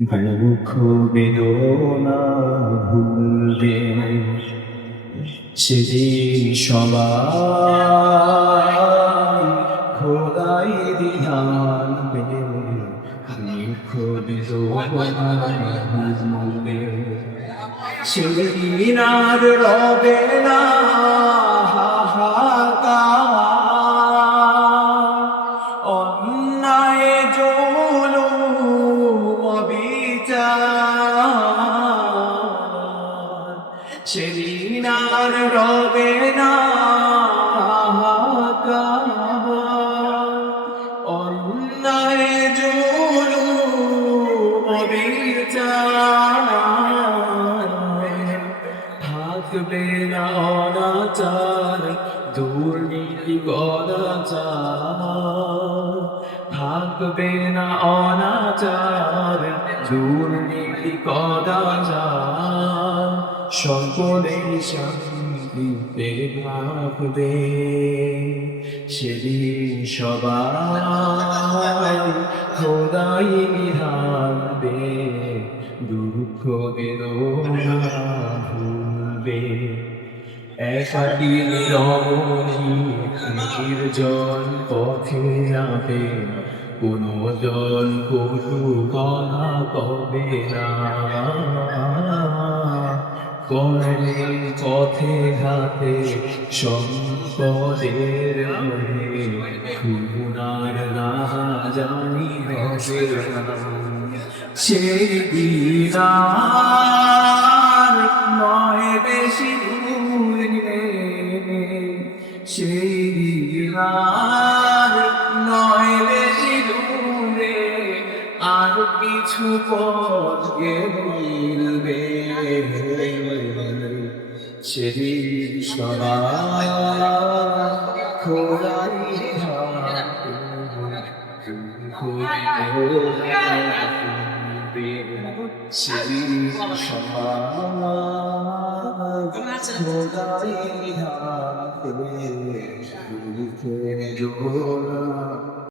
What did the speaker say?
দুঃখ বেদনা ভুলবে সেদিন সবাই খোদাই ধ্যান পেলে দুঃখ বেদনা ভুলবে সেদিন আর রবে না হাহাকার অন্যায় জুলুম অবিচার সেদিন আর রবে না হাহাকার অন্যায় জুলুম অবিচার থাকবে না অনাচার দুর্নীতি গদাচার থাকবে না অনাচার দুর্নীতি গদাচার সকলের শান্তিতে থাকবে সেদিন সবাই খোদাই বিধানবে দুঃখ বেদনা ভুলবে একাকী রমণী নির্জন পথে যাবে কোনো জন কটু কথা কবে না কর্মের পথে ঘাতে সম্পদের খুনার না জানি হবে না সেই দিনার নয় বেশি দূরে সেই দিনার নয় বেশি দূরে আর কিছু পথ গেলবে সেদিন সবাই খোদাই সেদিন সবাই খোদাই